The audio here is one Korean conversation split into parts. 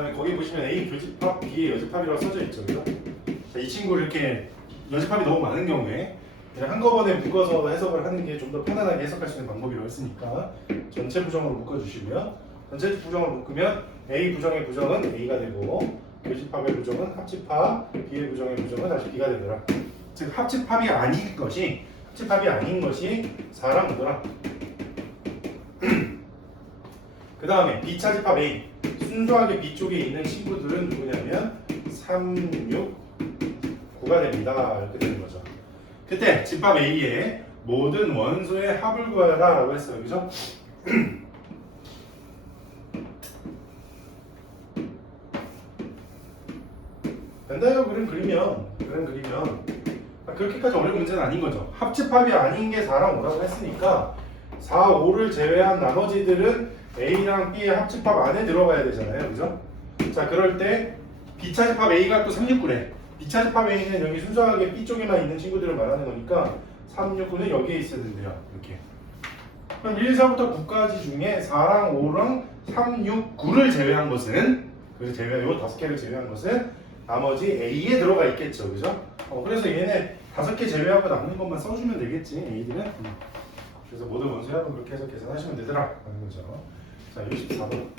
그다음에 거기 보시면 A 교집합, B의 여집합이라고 써져 있죠. 그죠? 자, 이 친구를 이렇게 여집합이 너무 많은 경우에 그냥 한꺼번에 묶어서 해석을 하는 게 좀 더 편안하게 해석할 수 있는 방법이라고 했으니까 전체 부정으로 묶어주시고요. 전체 부정으로 묶으면 A 부정의 부정은 A가 되고 교집합의 부정은 합집합, B의 부정의 부정은 다시 B가 되더라. 즉 합집합이 아닌 것이 4랑 5더라. 그 다음에 B차집합 A 순수하게 B쪽에 있는 친구들은 누구냐면 3, 6, 9가 됩니다. 이렇게 되는 거죠. 그때 집합 A의 모든 원소의 합을 구하라 라고 했어요. 그죠? 벤다이어 그림 그리면 그렇게까지 어려운 문제는 아닌 거죠. 합집합이 아닌 게 4랑 5라고 했으니까 4, 5를 제외한 나머지들은 A랑 B의 합집합 안에 들어가야 되잖아요. 그죠? 자, 그럴 때 B차집합 A가 또 3, 6, 9래. B차집합 A는 여기 순수하게 B 쪽에만 있는 친구들을 말하는 거니까 3, 6, 9는 여기에 있어야 된대요. 이렇게. 그럼 1, 4부터 9까지 중에 4랑 5랑 3, 6, 9를 제외한 것은 요 5개를 제외한 것은 나머지 A에 들어가 있겠죠. 그죠? 그래서 얘네 5개 제외하고 남는 것만 써주면 되겠지. A들은. 그래서 모든 원소의 합은 그렇게 해서 계산하시면 되더라. 라는 거죠. 자, 64번.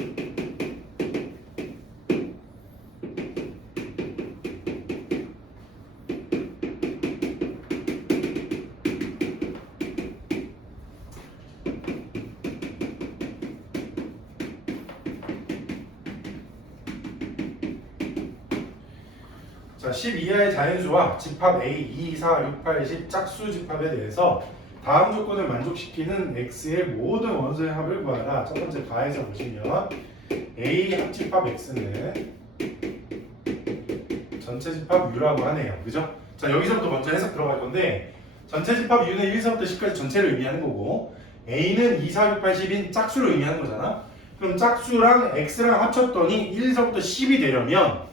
자, 10 이하의 자연수와 집합 A, 2, 4, 6, 8, 10 짝수 집합에 대해서 다음 조건을 만족시키는 X의 모든 원소의 합을 구하라. 첫 번째 가에서 보시면 A 합집합 X는 전체 집합 U라고 하네요. 그죠? 자, 여기서부터 먼저 해석 들어갈 건데 전체 집합 U는 1서부터 10까지 전체를 의미하는 거고 A는 2, 4, 6, 8, 10인 짝수를 의미하는 거잖아. 그럼 짝수랑 X랑 합쳤더니 1서부터 10이 되려면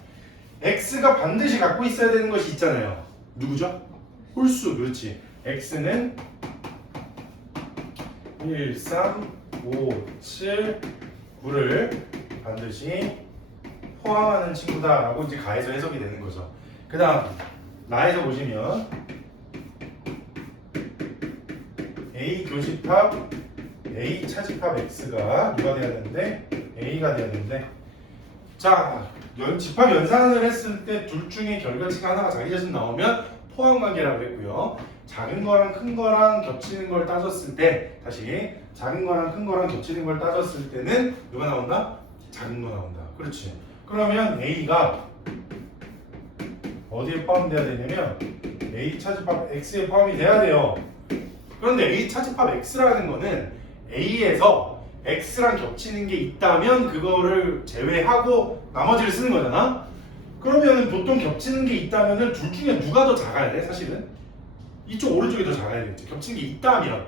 X가 반드시 갖고 있어야 되는 것이 있잖아요. 누구죠? 홀수. 그렇지. X는 1, 3, 5, 7, 9를 반드시 포함하는 친구다라고 이제 가에서 해석이 되는 거죠. 그 다음 나에서 보시면 A 교집합 A 차집합 X가 누가 돼야 되는데 A가 돼야 되는데 자, 집합 연산을 했을 때 둘 중에 결과치가 하나가 자기 자신 나오면 포함 관계라고 했고요. 작은 거랑 큰 거랑 겹치는 걸 따졌을 때 다시 작은 거랑 큰 거랑 겹치는 걸 따졌을 때는 누가 나온다? 작은 거 나온다. 그렇지. 그러면 A가 어디에 포함돼야 되냐면 A 차집합 X에 포함이 돼야 돼요. 그런데 A 차집합 X라는 거는 A에서 X랑 겹치는 게 있다면 그거를 제외하고 나머지를 쓰는 거잖아. 그러면 보통 겹치는 게 있다면 둘 중에 누가 더 작아야 돼? 사실은 이쪽 오른쪽이 더 작아야 되겠지. 겹치는 게 있다면.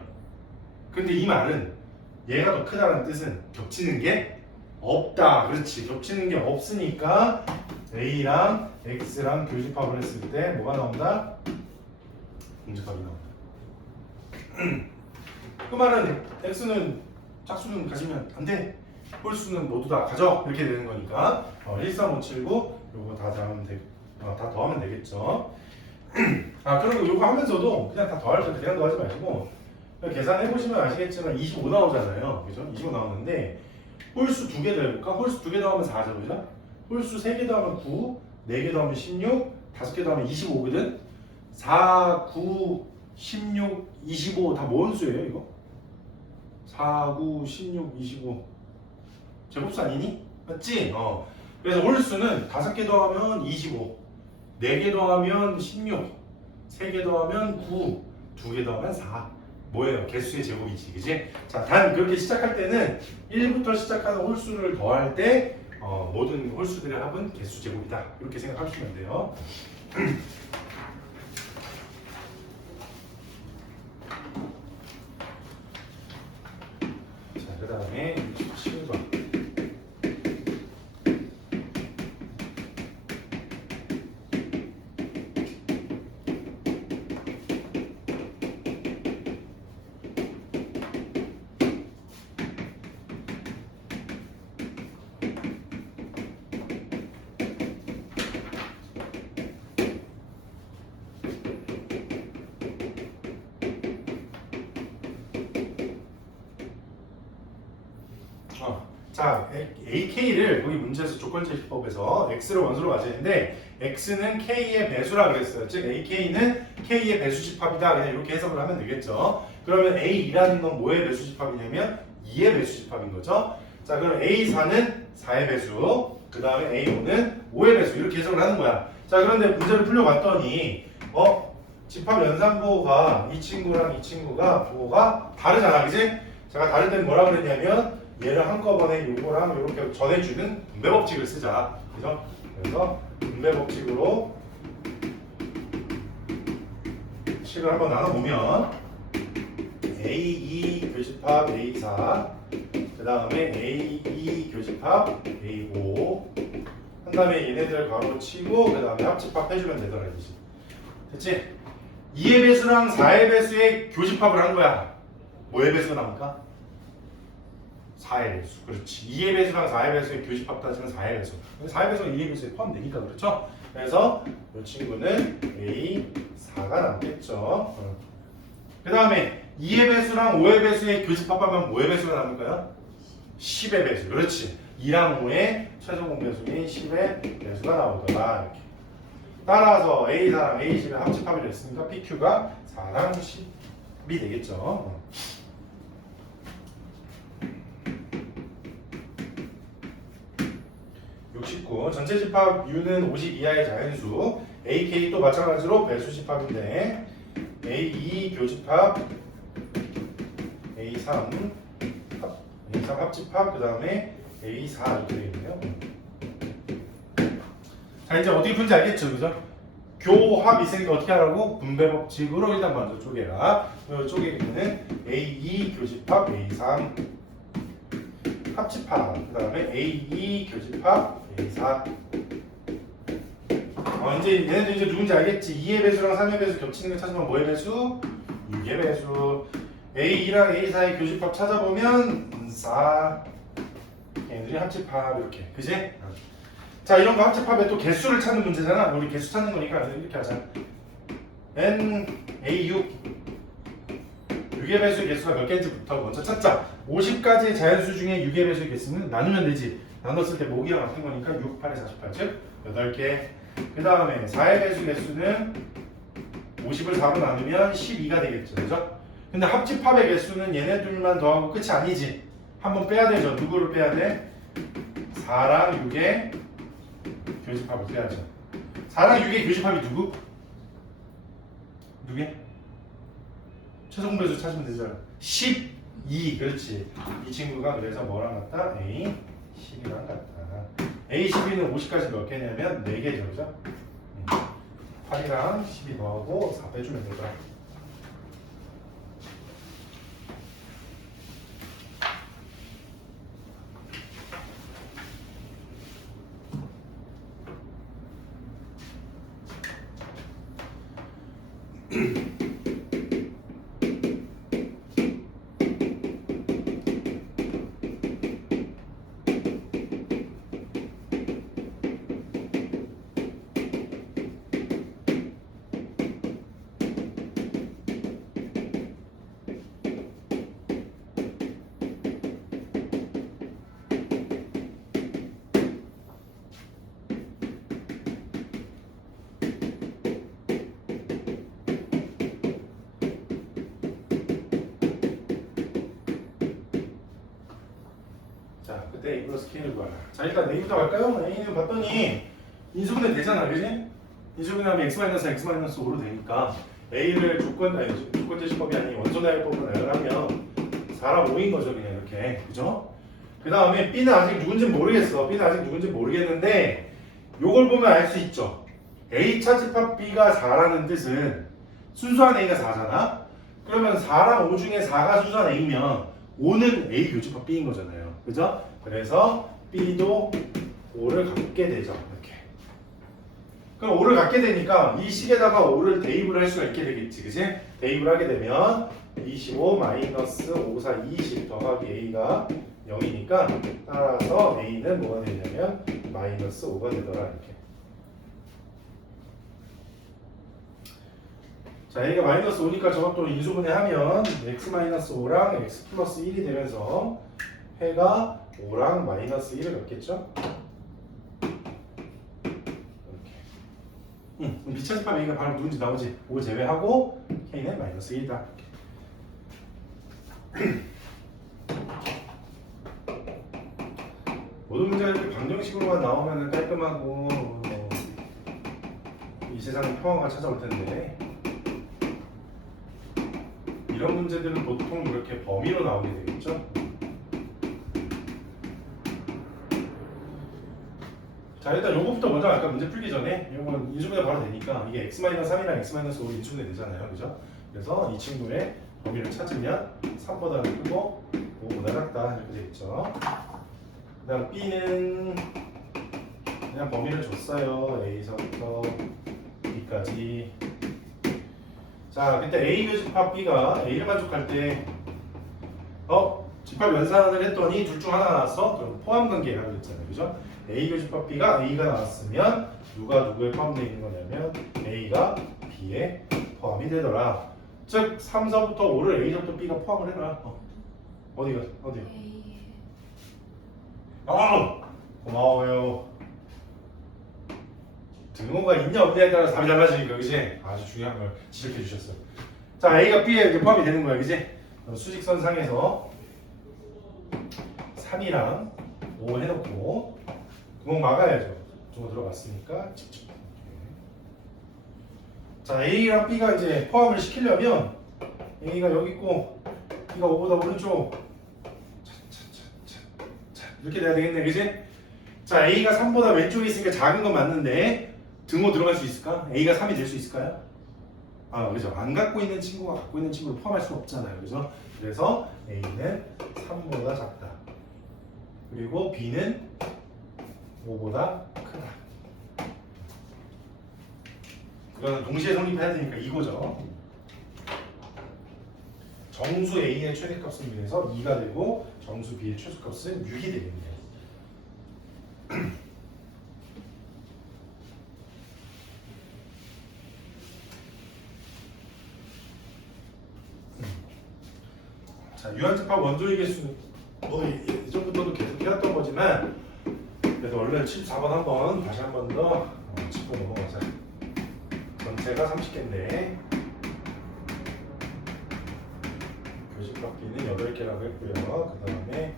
근데 이 말은 얘가 더 크다는 뜻은 겹치는 게 없다. 그렇지. 겹치는 게 없으니까 A랑 X랑 교집합을 했을 때 뭐가 나온다? 공집합이 나온다. 그 말은 X는 짝수는 가지면 안 돼. 홀수는 모두 다 가져. 이렇게 되는 거니까 1, 3, 5, 7, 9 요거 다 더하면 되겠죠. 그리고 요거 하면서도 그냥 다 더할 때 그냥 더하지 마시고 계산해 보시면 아시겠지만 25 나오잖아요. 그죠? 25 나오는데 홀수 2개 더해볼까? 홀수 2개 더하면 4죠. 그죠? 홀수 3개 더하면 9, 4개 더하면 16, 5개 더하면 25거든? 4, 9, 16, 25 다 뭔 수예요 이거? 4, 9, 16, 25 제곱수 아니니? 맞지? 그래서 홀수는 5개 더하면 25 4개 더하면 16 3개 더하면 9 2개 더하면 4 뭐예요? 개수의 제곱이지. 그지? 자, 단 그렇게 시작할 때는 1부터 시작하는 홀수를 더할 때 모든 홀수들의 합은 개수 제곱이다. 이렇게 생각하시면 돼요. 자, 그 다음에 67번. 자, AK를 거기 문제에서 조건제시법에서 X를 원소로 가지는데 X는 K의 배수라 그랬어요. 즉 AK는 K의 배수집합이다. 그냥 이렇게 해석을 하면 되겠죠. 그러면 A라는 건 뭐의 배수집합이냐면 2의 배수집합인 거죠. 자, 그럼 A4는 4의 배수, 그 다음에 A5는 5의 배수 이렇게 해석을 하는 거야. 자, 그런데 문제를 풀려봤더니 집합 연산부호가 이 친구랑 이 친구가 부호가 다르잖아, 그지? 제가 다를 때는 뭐라 그랬냐면 얘를 한꺼번에 요거랑 이렇게 전해주는 분배 법칙을 쓰자, 그죠? 그래서 분배 법칙으로 식을 한번 나눠보면 A2 교집합 A4, 그 다음에 A2 교집합 A5, 한 다음에 얘네들 가로 치고 그 다음에 합집합 해주면 되더라, 이거지. 됐지? 2의 배수랑 4의 배수의 교집합을 한 거야. 뭐의 배수가 나올까? 4의 배수. 그렇지. 2의 배수랑 4의 배수의 교집합 따지면 4의 배수. 근데 4의 배수가 2의 배수에 포함되니까 그렇죠? 그래서 이 친구는 A4가 남겠죠. 그 다음에 2의 배수랑 5의 배수의 교집합하면 뭐의 배수가 남을까요? 10의 배수. 그렇지. 2랑 5의 최소 공배수인 10의 배수가 나오더라. 이렇게. 따라서 A4랑 A10의 합집합이 됐으니까 PQ가 4랑 10이 되겠죠. 69. 전체 집합 U는 50 이하의 자연수. AK도 마찬가지로 배수 집합인데 A2 교집합 A3 합집합 그 다음에 A4 이렇게 되겠네요. 자, 이제 어떻게 푼지 알겠죠, 그죠? 교합 있으니까 어떻게 하라고? 분배 법칙으로 일단 먼저 쪼개라. 쪼개기는 A2 교집합 A3 합집합 그 다음에 A2 교집합 A4. 이제 얘네들 이제 누군지 알겠지? 2의 배수랑 3의 배수 겹치는 걸 찾으면 뭐의 배수? 6의 배수. A2랑 A4의 교집합 찾아보면 4. 얘네들이 합집합 이렇게, 그지? 자, 이런 거 합집합에 또 개수를 찾는 문제잖아. 우리 개수 찾는 거니까 이렇게 하자. N A6 6의 배수의 개수가 몇 개인지부터 먼저 찾자. 50가지의 자연수 중에 6의 배수의 개수는 나누면 되지. 나눴을 때 모기랑 같은 거니까 6, 8에 48, 즉 8개. 그 다음에 4의 배수 개수는 50을 4로 나누면 12가 되겠죠, 그죠? 근데 합집합의 개수는 얘네들만 더하고 끝이 아니지. 한번 빼야 되죠. 누구를 빼야 돼? 4랑 6의 교집합을 빼야죠. 4랑 6의 교집합이 누구? 누구야? 최소 배수 찾으면 되잖아. 12. 그렇지. 이 친구가 그래서 뭐랑 같다? A12랑 같다. A12는 50까지 몇 개냐면 4개죠, 그죠? 8이랑 12 더하고 4 빼주면 되더라. 자, 그때 A 플러스 K를 구하라. 자, 일단 A부터 갈까요? A는 봤더니 인수분해 되잖아, 그지? 인수분해하면 X-5로 되니까 A를 조건제시법이 아닌 원소나열법으로 나열하면 4랑 5인 거죠, 그냥 이렇게. 그죠? 그 다음에 B는 아직 누군지 모르겠어. B는 아직 누군지 모르겠는데 요걸 보면 알 수 있죠. A 차집합 B가 4라는 뜻은 순수한 A가 4잖아? 그러면 4랑 5 중에 4가 순수한 A면 5는 A 교집합 B인 거잖아요. 그죠? 그래서 B도 5를 갖게 되죠. 이렇게. 그럼 5를 갖게 되니까 이 식에다가 5를 대입을 할 수가 있게 되겠지. 그치? 대입을 하게 되면 25 마이너스 5, 4, 20 더하기 A가 0이니까 따라서 A는 뭐가 되냐면 마이너스 5가 되더라. 이렇게. 자, A가 마이너스 5니까 저것도 인수분해하면 X 마이너스 5랑 X 플러스 1이 되면서 해가 5랑 마이너스 1을 갖겠죠? 이렇게. 비차집합 A가 바로 누군지 나오지? 5 제외하고 K는 마이너스 1이다. 모든 문제가 이렇게 방정식으로만 나오면 깔끔하고 이 세상에 평화가 찾아올 텐데 이런 문제들은 보통 이렇게 범위로 나오게 되겠죠? 자, 일단 요거부터 먼저 아까 문제 풀기 전에 이건 인수분해 바로 되니까 이게 x-3이랑 x-5 인수분해 되잖아요. 그죠? 그래서 이 친구의 범위를 찾으면 3보다 크고 5보다 작다 이렇게 되겠죠. 그 다음 B는 그냥 범위를 줬어요. A서부터 B까지. 자, 그때 A 교집합 B가 A를 만족할 때 집합 연산을 했더니 둘 중 하나 나왔어? 그럼 포함관계라고 했잖아요. 그죠? A 교집합 B가 A가 나왔으면 누가 누구에 포함되어 있는 거냐면 A가 B에 포함이 되더라. 즉 3서부터 5를 A서부터 B가 포함을 해라. 어디가? 어디요? 고마워요. 등호가 있냐 없냐에 따라서 답이 달라지니까, 그지? 아주 중요한 걸 지적해 주셨어요. 자, A가 B에 이렇게 포함이 되는 거야, 그지? 수직선상에서 3이랑 5 해놓고 구멍 막아야죠. 등호 들어갔으니까 직접. 자, A랑 B가 이제 포함을 시키려면 A가 여기 있고 B가 5보다 오른쪽 이렇게 돼야 되겠네, 그지? 자, A가 3보다 왼쪽에 있으니까 작은 건 맞는데 등호 들어갈 수 있을까? A가 3이 될 수 있을까요? 그죠? 안 갖고 있는 친구가 갖고 있는 친구를 포함할 수 없잖아요, 그죠? 그래서 A는 3보다 작다. 그리고 B는 5보다 크다. 이거는 동시에 성립해야 되니까 이거죠. 정수 A의 최대값은 1에서 2가 되고 정수 B의 최소값은 6이 되겠네요. 자, 유한집합 원조의 개수는 예전부터도 계속 해왔던 거지만 그래도 얼른 74번 한번 다시 한 번 더 짚고 넘어가자. 전체가 30개인데 교집합 B는 8개라고 했고요. 그 다음에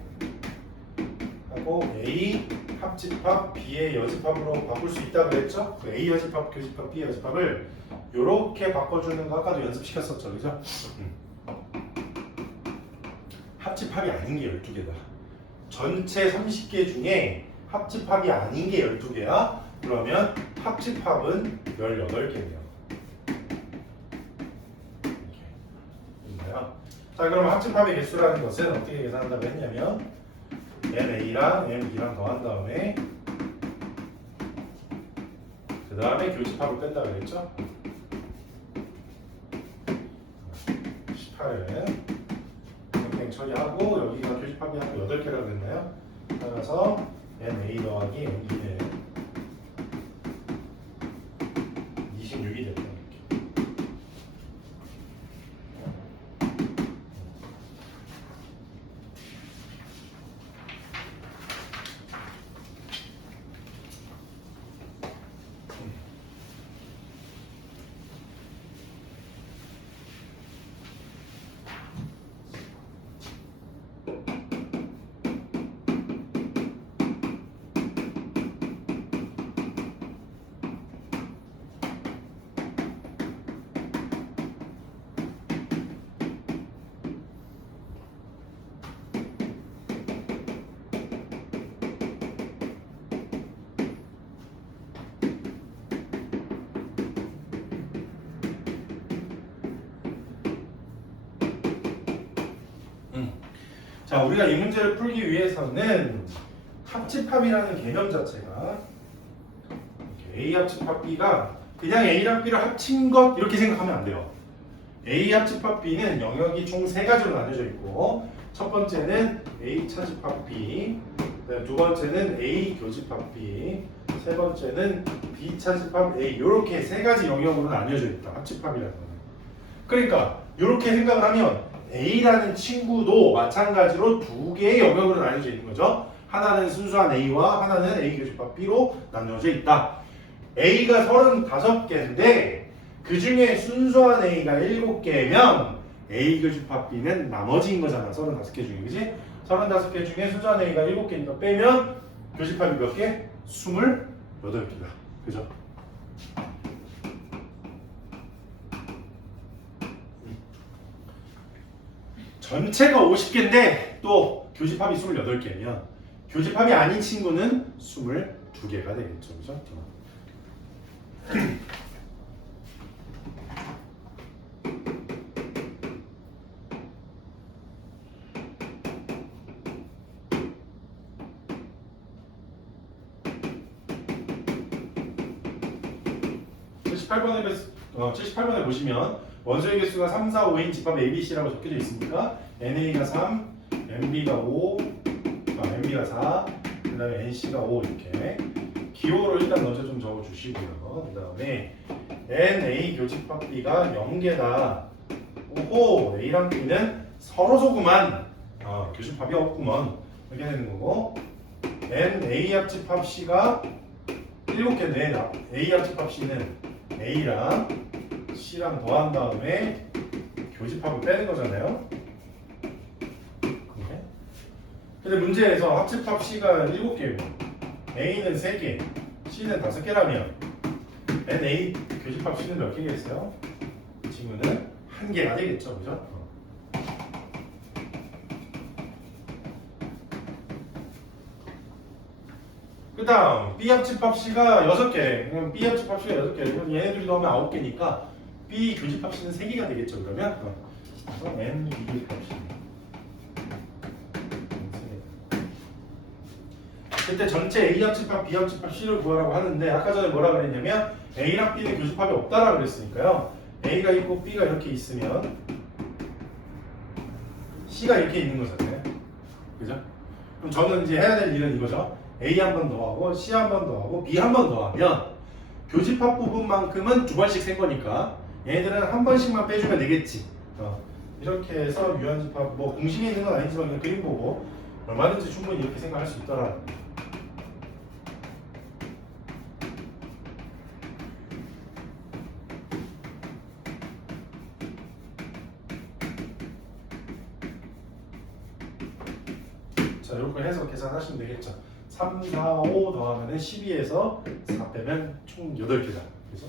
하고 A 합집합 B의 여집합으로 바꿀 수 있다고 그랬죠? 그 A 여집합, 교집합, B 여집합을 이렇게 바꿔주는 거 아까도 연습시켰었죠, 그죠? 합집합이 아닌 게 12개다. 전체 30개 중에 합집합이 아닌 게 12개야. 그러면 합집합은 18개네요. 이렇게. 자, 그럼 합집합의 개수라는 것은 어떻게 계산한다고 했냐면 NA랑 NB랑 더한 다음에 그 다음에 교집합을 뺀다고 했죠? 18은 처리하고 여기가 교집합이 한 8개라고 했나요? 따라서 NA 더하기 NB는 26이 됐다. 자, 우리가 이 문제를 풀기 위해서는 합집합이라는 개념 자체가 A 합집합 B가 그냥 A랑 B를 합친 것 이렇게 생각하면 안 돼요. A 합집합 B는 영역이 총 3가지로 나뉘어져 있고 첫 번째는 A 차집합 B, 두 번째는 A 교집합 B, 세 번째는 B 차집합 A 이렇게 3가지 영역으로 나뉘어져 있다. 합집합이라는 거는. 그러니까 이렇게 생각을 하면 A라는 친구도 마찬가지로 두 개의 영역으로 나뉘어져 있는 거죠. 하나는 순수한 A와 하나는 A 교집합 B로 나뉘어져 있다. A가 35개인데 그 중에 순수한 A가 7개면 A 교집합 B는 나머지인 거잖아. 35개 중에, 그지? 35개 중에 순수한 A가 7개니까 빼면 교집합이 몇 개? 28개다. 그죠? 전체가 50개인데 또 교집합이 28개면 교집합이 아닌 친구는 22개가 되겠죠. 그죠? 78번에 보시면 원소의 개수가 3, 4, 5인 집합 ABC라고 적혀져 있으니까 NA가 3, MB가 5, MB가 4, 그 다음에 NC가 5 이렇게 기호로 일단 먼저 좀 적어주시고요. 그 다음에 NA 교집합 B가 0개다. 오호, A랑 B는 서로 조그만 교집합이 없구먼. 이렇게 되는 거고 NA 합집합 C가 7개인데 A 합집합 C는 A랑 C랑 더한 다음에 교집합을 빼는 거잖아요. 근데 문제에서 합집합 C가 7개고 A는 3개, C는 5개라면 NA 교집합 C는 몇 개겠어요? 이 친구는 1개가 되겠죠, 그죠? 그 다음 B 합집합 C가 6개. 그럼 B 합집합 C가 6개. 그럼 얘네들이 넣으면 9개니까 B 교집합 C는 3개가 되겠죠, 그러면? 그래서 N 교집합 C. 그때 전체 A 합집합, B 합집합 C를 구하라고 하는데 아까 전에 뭐라 그랬냐면 A랑 B는 교집합이 없다라고 그랬으니까요. A가 있고 B가 이렇게 있으면 C가 이렇게 있는 거잖아요. 그죠? 그럼 저는 이제 해야 될 일은 이거죠. A 한 번 더 하고 C 한 번 더 하고 B 한 번 더 하면 교집합 부분만큼은 2번씩 센 거니까 얘네들은 한 번씩만 빼주면 되겠지. 이렇게 해서 유한집합 뭐 공식이 있는 건 아니지만 그냥 그림 보고 얼마든지 충분히 이렇게 생각할 수 있더라. 자, 이렇게 해서 계산하시면 되겠죠. 3, 4, 5 더하면 12에서 4 빼면 총 8개다. 그래서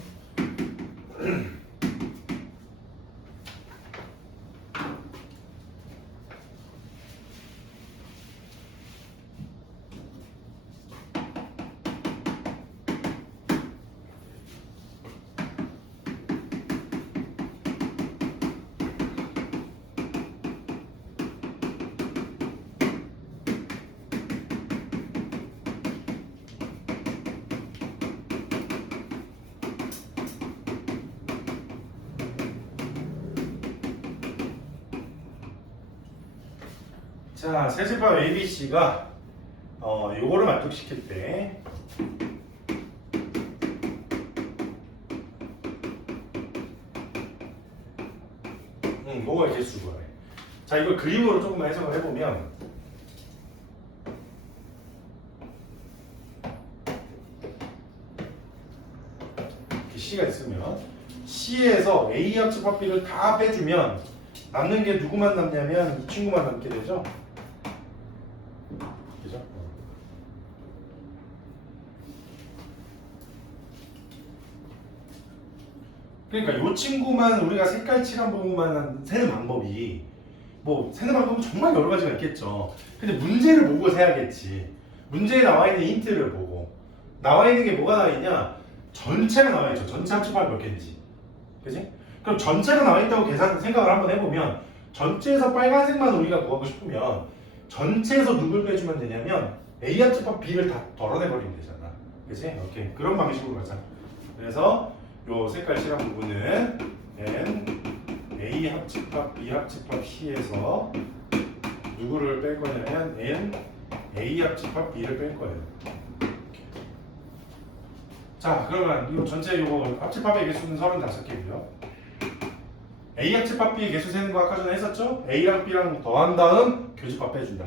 자, 세집합 ABC가 요거를 만족시킬 때 뭐가 개수가 자, 이걸 그림으로 조금만 해석을 해보면 이렇게 C가 있으면 C에서 A 합집합 B를 다 빼주면 남는 게 누구만 남냐면 이 친구만 남게 되죠. 그죠? 그러니까 이 친구만 우리가 색깔 칠한 부분만 세는 방법이 뭐 세는 방법은 정말 여러 가지가 있겠죠. 근데 문제를 보고 세야겠지. 문제에 나와 있는 힌트를 보고 나와 있는 게 뭐가 나와 있냐? 전체가 나와 있죠. 전체 합집합이 몇 개인지. 그지? 그럼 전체가 나와 있다고 생각을 한번 해보면 전체에서 빨간색만 우리가 구하고 싶으면 전체에서 누굴 빼주면 되냐면 A 합집합 B를 다 덜어내버리면 되잖아. 그치? 오케이. 그런 방식으로 가자. 그래서 요 색깔 칠한 부분은 N A 합집합 B 합집합 C에서 누구를 뺄 거냐면 N A 합집합 B를 뺄 거예요. 이렇게. 자, 그러면 이 전체 요거 합집합의 개수는 35개고요. A 합집합 B 개수 세는 거 아까 전에 했었죠? A랑 B랑 더한 다음 교집합 빼준다.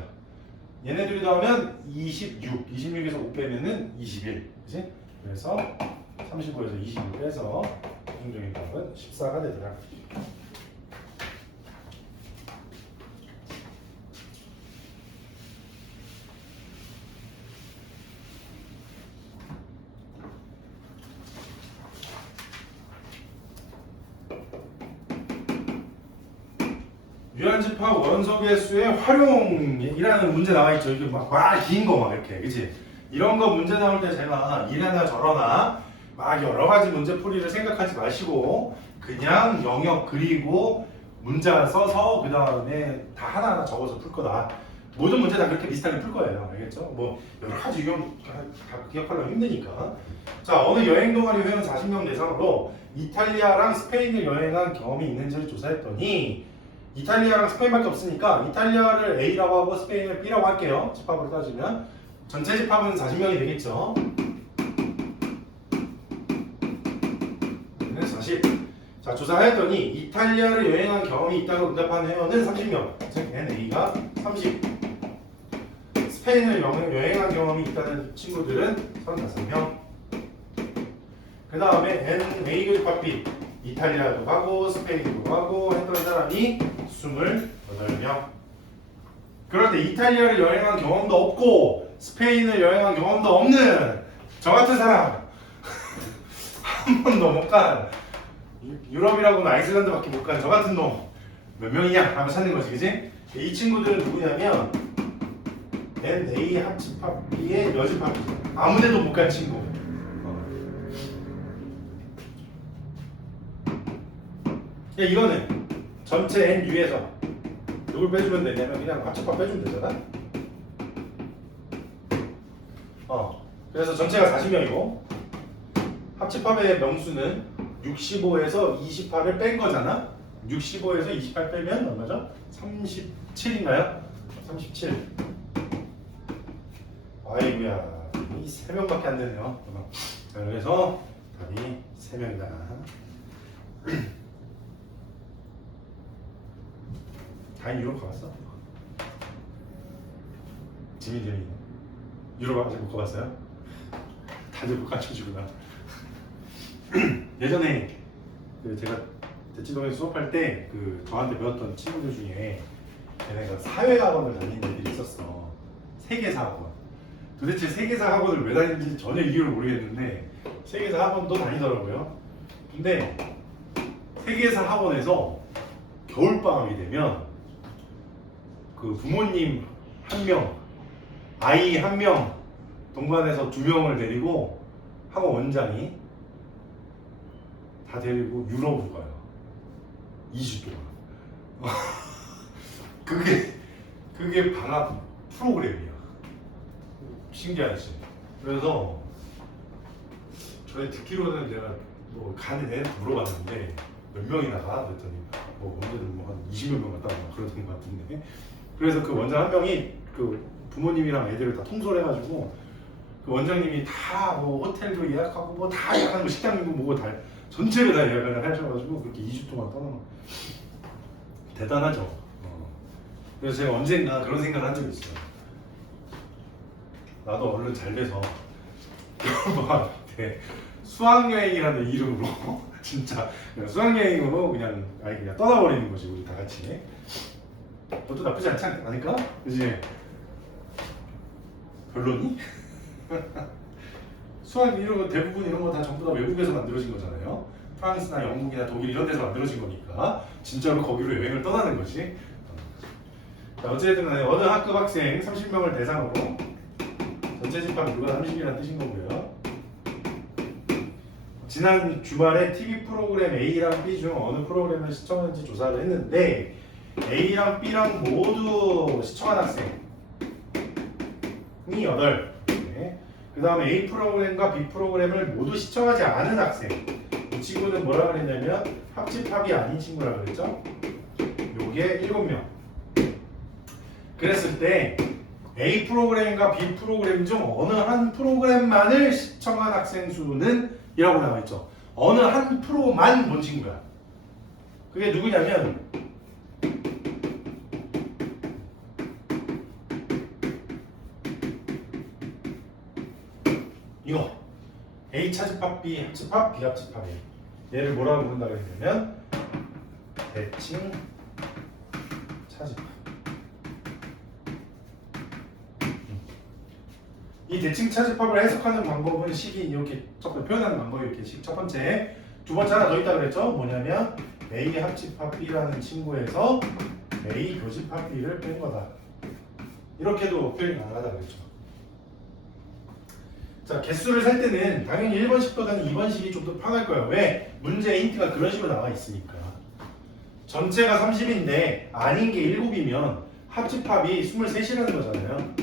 얘네들이 더하면 26. 26에서 5 빼면은 21. 그치? 그래서 35에서 26 빼서 최종적인 답은 14가 되더라. 유한집합 원소의 수의 활용이라는 문제 나와있죠. 이게 막 긴 거 막 이렇게, 그치? 이런 거 문제 나올 때 제가 이래나 저러나 막 여러 가지 문제풀이를 생각하지 마시고 그냥 영역 그리고 문자 써서 그 다음에 다 하나하나 적어서 풀 거다. 모든 문제 다 그렇게 비슷하게 풀 거예요. 알겠죠? 뭐 여러 가지 유형 다 기억하려면 힘드니까. 자, 어느 여행 동아리 회원 40명 대상으로 이탈리아랑 스페인을 여행한 경험이 있는지를 조사했더니 이탈리아랑 스페인밖에 없으니까 이탈리아를 A라고 하고 스페인을 B라고 할게요. 집합으로 따지면 전체 집합은 40명이 되겠죠. 40. 자, 조사했더니 이탈리아를 여행한 경험이 있다고 응답한 회원은 30명, 즉 NA가 30. 스페인을 여행한 경험이 있다는 친구들은 35명. 그 다음에 NA 교집합 B, 이탈리아도 가고 스페인도 가고 했던 사람이 28명. 그럴 때 이탈리아를 여행한 경험도 없고 스페인을 여행한 경험도 없는 저 같은 사람 한 번도 못 간 유럽이라고는 아이슬란드밖에 못 간 저 같은 놈 몇 명이냐 하면 찾는 거지, 그지? 이 친구들은 누구냐면 NA 합집합 B의 여집합이죠. 아무데도 못 간 친구. 이거는 전체 NU에서 누굴 빼주면 되냐면 그냥 합집합 빼주면 되잖아. 그래서 전체가 40명이고 합집합의 명수는 65에서 28을 뺀 거잖아. 65에서 28 빼면 얼마죠? 37인가요? 37. 아이고야, 이 3명밖에 안 되네요. 그래서 답이 3명이다. 다행히 유럽 가봤어? 재밌네. 유럽 아직 못 가봤어요? 다들 못 가르쳐주구나. 예전에 제가 대치동에서 수업할 때 저한테 배웠던 친구들 중에 얘네가 사회학원을 다니는 애들이 있었어. 세계사 학원. 도대체 세계사 학원을 왜 다니는지 전혀 이유를 모르겠는데 세계사 학원도 다니더라고요. 근데 세계사 학원에서 겨울방학이 되면 그 부모님 1명, 아이 1명, 동반해서 2명을 데리고 학원 원장이 다 데리고 유럽으로 가요. 2주 동안. 그게 방학 프로그램이야. 신기하지. 그래서 저희 듣기로는 내가 뭐 가는 애한테 물어봤는데 몇 명이나 가? 그랬더니 뭐 언제든 뭐한 20몇 명 갔다 와 그러던 것 같은데. 그래서 그 원장 한 명이 그 부모님이랑 애들을 다 통솔해가지고 그 원장님이 다 뭐 호텔도 예약하고 뭐 다 예약하는 거 식당이고 뭐고 다 전체를 다 예약을 하셔가지고 그렇게 2주 동안 떠나는 대단하죠. 그래서 제가 언젠가 그런 생각을 한 적이 있어요. 나도 얼른 잘 돼서 수학여행이라는 이름으로 진짜 수학여행으로 그냥 아예 그냥 떠나버리는 거지 우리 다 같이. 그것도 나쁘지 않지 않을까? 그지? 별로니? 수학 이런 거 대부분 이런 거 다 전부 다 외국에서 만들어진 거잖아요. 프랑스나 영국이나 독일 이런 데서 만들어진 거니까 진짜로 거기로 여행을 떠나는 거지. 자, 어쨌든 간에 어느 학급 학생 30명을 대상으로 전체 집합 누가 30이라는 뜻인 거고요. 지난 주말에 TV 프로그램 A랑 B 중 어느 프로그램을 시청했는지 조사를 했는데 A랑 B랑 모두 시청한 학생이 8. 네. 그 다음에 A 프로그램과 B 프로그램을 모두 시청하지 않은 학생. 이 친구는 뭐라 그랬냐면 합집합이 아닌 친구라 그랬죠. 요게 7명. 그랬을 때 A 프로그램과 B 프로그램 중 어느 한 프로그램만을 시청한 학생 수는 이라고 나와있죠. 어느 한 프로만 본 친구야. 그게 누구냐면 이거 A 차집합 B 합집합 B 합집합 A. 얘를 뭐라고 부른다고 했냐면 대칭 차집합. 이 대칭 차집합을 해석하는 방법은 식이 이렇게 표현하는 방법이 이렇게 첫 번째, 두 번째 하나 더 있다고 그랬죠? 뭐냐면 A 합집합 B라는 친구에서 A 교집합 B를 뺀 거다. 이렇게도 표현 가능하다 그랬죠. 자, 개수를 살 때는 당연히 1번식보다는 2번식이 좀 더 편할 거예요. 왜? 문제 힌트가 그런 식으로 나와 있으니까. 전체가 30인데 아닌 게 7이면 합집합이 23이라는 거잖아요.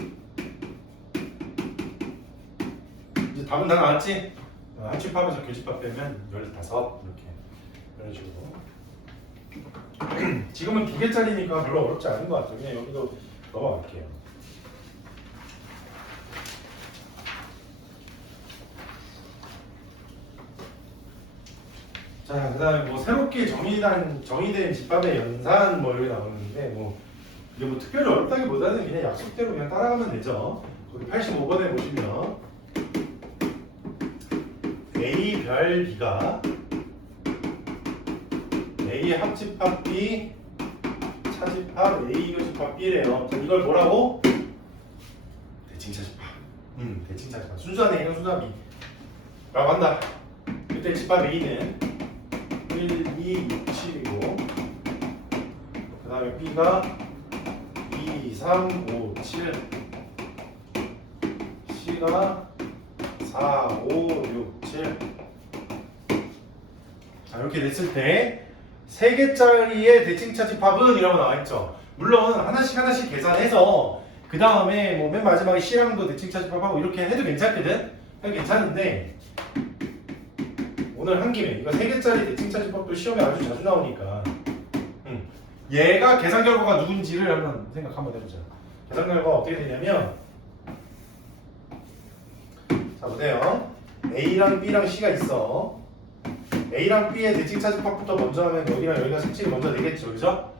이제 답은 다 나왔지? 합집합에서 교집합 빼면 15 이렇게 이런 식으로. 지금은 2개짜리니까 별로 어렵지 않은 것 같아요. 그냥 여기도 넘어갈게요. 자, 그다음에 뭐 새롭게 정의된 집합의 연산 뭐 이렇게 나오는데 뭐 이게 뭐 특별히 어렵다기보다는 그냥 약속대로 그냥 따라가면 되죠. 거기 85번에 보시면 A 별 B가 A 합집합 B 차집합 A 교집합 B래요. 자, 이걸 뭐라고? 대칭 차집합. 대칭 차집합. 순수한 A는 순수한 B라고 한다. 그때 집합 A는 1, 2, 6, 7이고 그 다음에 B가 2, 3, 5, 7 C가 4, 5, 6, 7 자, 이렇게 됐을 때 3개짜리의 대칭차집합은 이라고 나와있죠. 물론 하나씩 계산해서 그 다음에 뭐 맨 마지막에 C랑도 대칭차집합하고 이렇게 해도 괜찮거든? 해도 괜찮은데 오늘 한 김에 이거 3개짜리 대칭차집합도 시험에 아주 자주 나오니까 얘가 계산 결과가 누군지를 한번 생각 한번 해보자. 계산 결과가 어떻게 되냐면 자 보세요. A랑 B랑 C가 있어. A랑 B의 대칭차집합부터 먼저 하면 여기랑 여기가 색칠이 먼저 되겠죠. 그죠?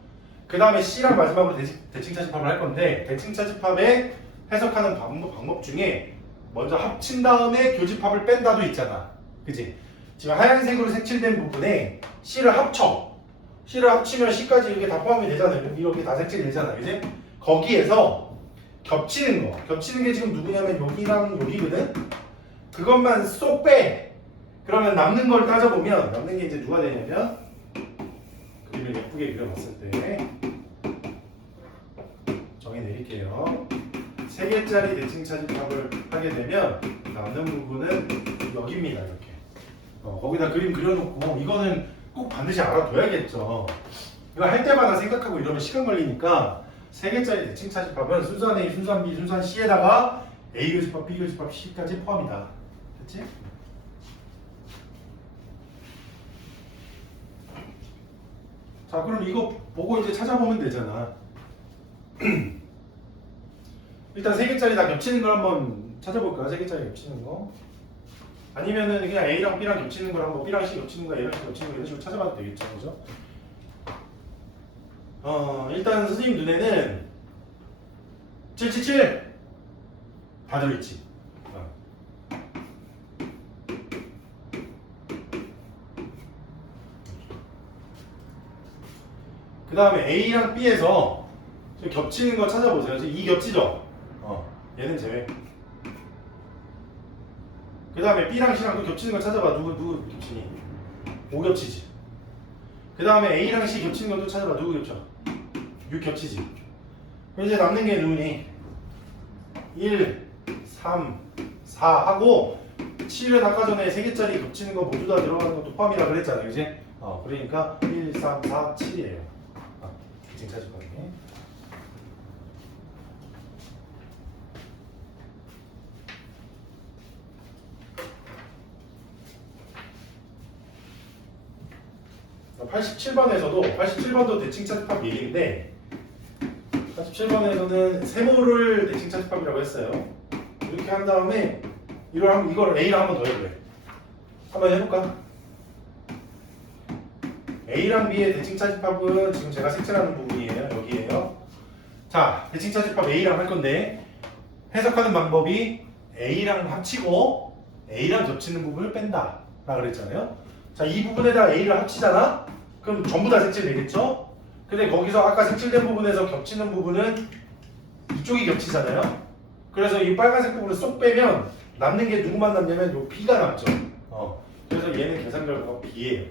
그 다음에 C랑 마지막으로 대칭차집합을 할 건데 대칭차집합에 해석하는 방법 중에 먼저 합친 다음에 교집합을 뺀다도 있잖아. 그치? 지금 하얀색으로 색칠된 부분에 C를 합쳐. C를 합치면 C까지 이렇게 다 포함이 되잖아요. 이렇게 다 색칠이 되잖아요. 이제 거기에서 겹치는 거. 겹치는 게 지금 누구냐면 여기랑 여기거든? 그것만 쏙 빼. 그러면 남는 걸 따져보면 남는 게 이제 누가 되냐면 그림을 예쁘게 그려봤을 때 정해내릴게요. 3개짜리 대칭차집합을 하게 되면 남는 부분은 여기입니다. 이렇게. 거기다 그림 그려놓고 이거는 꼭 반드시 알아둬야겠죠. 이거 할 때마다 생각하고 이러면 시간 걸리니까 3개짜리 대칭차집합은 순수한 A, 순수한 B, 순수한 C에다가 A 교집합, B 교집합, C까지 포함이다. 됐지? 자, 그럼 이거 보고 이제 찾아보면 되잖아. 일단 3개짜리 다 겹치는 걸 한번 찾아볼까요? 3개짜리 겹치는 거. 아니면은 그냥 A랑 B랑 겹치는 거랑 뭐 B랑 C 겹치는 거, A랑 C 겹치는 거 이런 식으로 찾아봐도 되겠죠, 그죠? 일단 선생님 눈에는 777 다 들어있지. 그 다음에 A랑 B에서 겹치는 거 찾아보세요. 지금 이 겹치죠? 얘는 제외. 그 다음에 B랑 C랑 또 겹치는 거 찾아봐. 누구 겹치니? 5 겹치지. 그 다음에 A랑 C 겹치는 것도 찾아봐. 누구 겹쳐? 6 겹치지. 그럼 이제 남는 게 누구니? 1, 3, 4 하고 7은 아까 전에 3개짜리 겹치는 거 모두 다 들어가는 것도 포함이라 그랬잖아요. 그지? 그러니까 1, 3, 4, 7이에요. 지금 찾을거든요. 87번도 대칭차집합 얘기인데 87번에서는 세모를 대칭차집합이라고 했어요. 이렇게 한 다음에 이걸 A랑 한 번 더 해볼래. 한번 해볼까? A랑 B의 대칭 차집합은 지금 제가 색칠하는 부분이에요. 여기에요. 자, 대칭 차집합 A랑 할 건데 해석하는 방법이 A랑 합치고 A랑 겹치는 부분을 뺀다 라 그랬잖아요. 자, 이 부분에다 A를 합치잖아? 그럼 전부 다 색칠되겠죠? 근데 거기서 아까 색칠된 부분에서 겹치는 부분은 이쪽이 겹치잖아요. 그래서 이 빨간색 부분을 쏙 빼면 남는 게 누구만 남냐면 요 B가 남죠. 그래서 얘는 계산 결과가 B예요.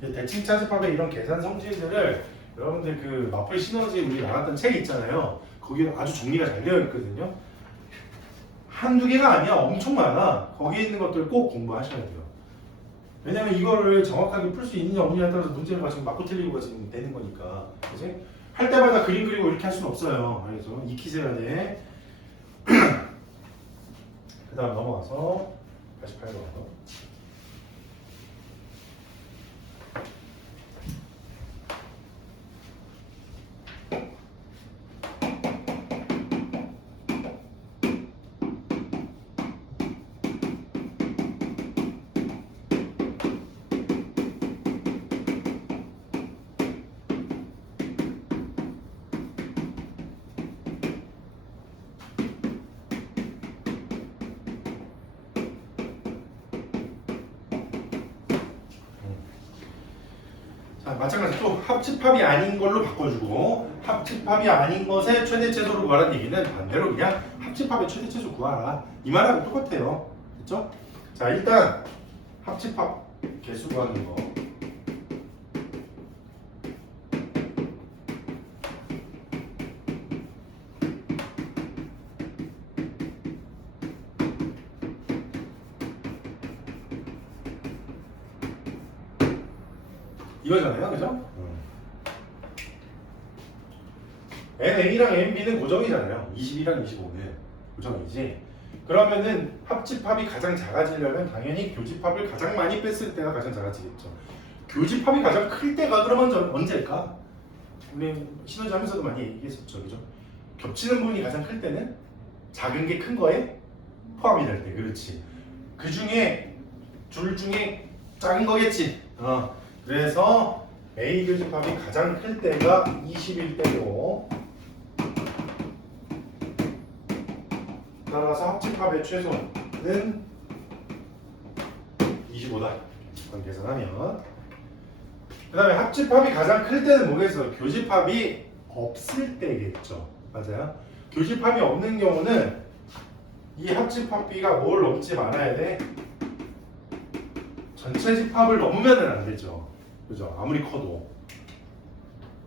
대칭 차집합의 이런 계산 성질들을 여러분들 그 마플 시너지 우리 나왔던 책 있잖아요. 거기 아주 정리가 잘 되어 있거든요. 한두 개가 아니야. 엄청 많아. 거기에 있는 것들 꼭 공부하셔야 돼요. 왜냐면 이거를 정확하게 풀 수 있느냐 없느냐에 따라서 문제가 지금 맞고 틀리고가 지금 되는 거니까. 그치? 할 때마다 그림 그리고 이렇게 할 수는 없어요. 그래서 익히셔야 돼. 그 다음 넘어가서 88번. 자, 마찬가지로 또 합집합이 아닌 걸로 바꿔주고 합집합이 아닌 것의 최대 최소를 구하라는 얘기는 반대로 그냥 합집합의 최대 최소 구하라 이 말하고 똑같아요. 됐죠? 자, 일단 합집합 개수 구하는 거 이거잖아요, 그죠? NA랑 NB는 고정이잖아요. 22랑 25는 고정이지. 그러면은 합집합이 가장 작아지려면 당연히 교집합을 가장 많이 뺐을 때가 가장 작아지겠죠. 교집합이 가장 클 때가 그러면 언제일까? 우리 시너지 하면서도 많이 얘기했었죠, 그죠? 겹치는 부분이 가장 클 때는 작은 게 큰 거에 포함이 될 때, 그렇지. 그 중에 둘 중에 작은 거겠지. 그래서 A 교집합이 가장 클 때가 21대고 따라서 합집합의 최소는 25다. 그럼 계산하면 그 다음에 합집합이 가장 클 때는 뭐겠어요? 교집합이 없을 때겠죠. 맞아요? 교집합이 없는 경우는 이 합집합 B가 뭘 넘지 말아야 돼? 전체 집합을 넘으면 안 되죠. 그죠? 아무리 커도.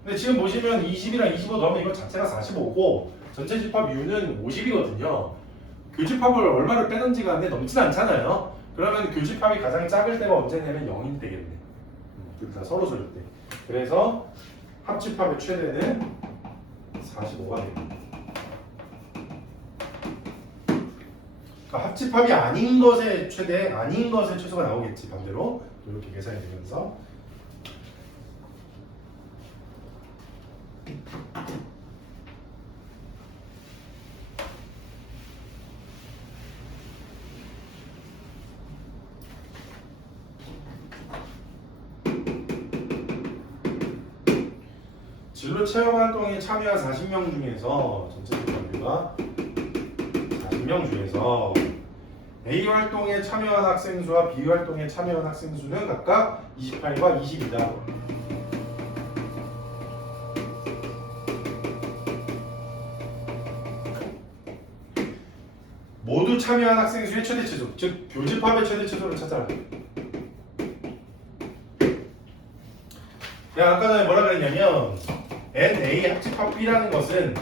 근데 지금 보시면 20이랑 25 넣으면 이거 자체가 45고 전체 집합 U는 50이거든요. 교집합을 얼마를 빼는지 간에 넘진 않잖아요. 그러면 교집합이 가장 작을 때가 언제냐면 0이 되겠네. 둘 다 서로 줄 때. 그래서 합집합의 최대는 45가 됩니다. 그러니까 합집합이 아닌 것의 최대, 아닌 것의 최소가 나오겠지. 반대로 이렇게 계산이 되면서 진로 체험활동에 참여한 40명 중에서 전체적 연료가 40명 중에서 A 활동에 참여한 학생 수와 B 활동에 참여한 학생 수는 각각 28과 20이다. 모두 참여한 학생 수의 최대 최소, 즉 교집합의 최대 최소를 찾아라. 내가 아까 전에 뭐라 그랬냐면 NA 합집합 B라는 것은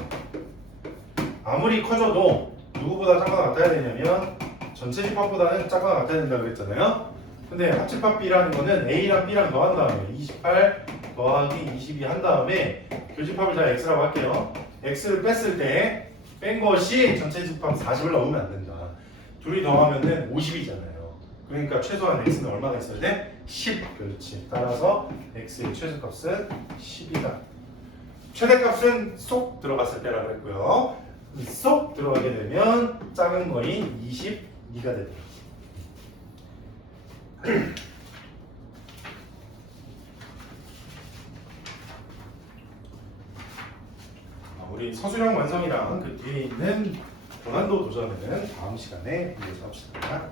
아무리 커져도 누구보다 작거나 같아야 되냐면 전체 집합보다는 작거나 같아야 된다고 그랬잖아요. 근데 합집합 B라는 거는 A랑 B랑 더한 다음에 28 더하기 22 한 다음에 교집합을 자 X라고 할게요. X를 뺐을 때 뺀 것이 전체 집합 40을 넘으면 안 된다. 둘이 더하면은 50이잖아요. 그러니까 최소한 X는 얼마가 있어야 돼? 10. 그렇지. 따라서 X의 최소값은 10이다. 최대값은 쏙 들어갔을 때라고 했고요. 쏙 들어가게 되면 작은 거인 22가 됩니다. 우리 서술형 완성이랑 그 뒤에 있는 고난도 도전은 다음 시간에 이어서 합시다.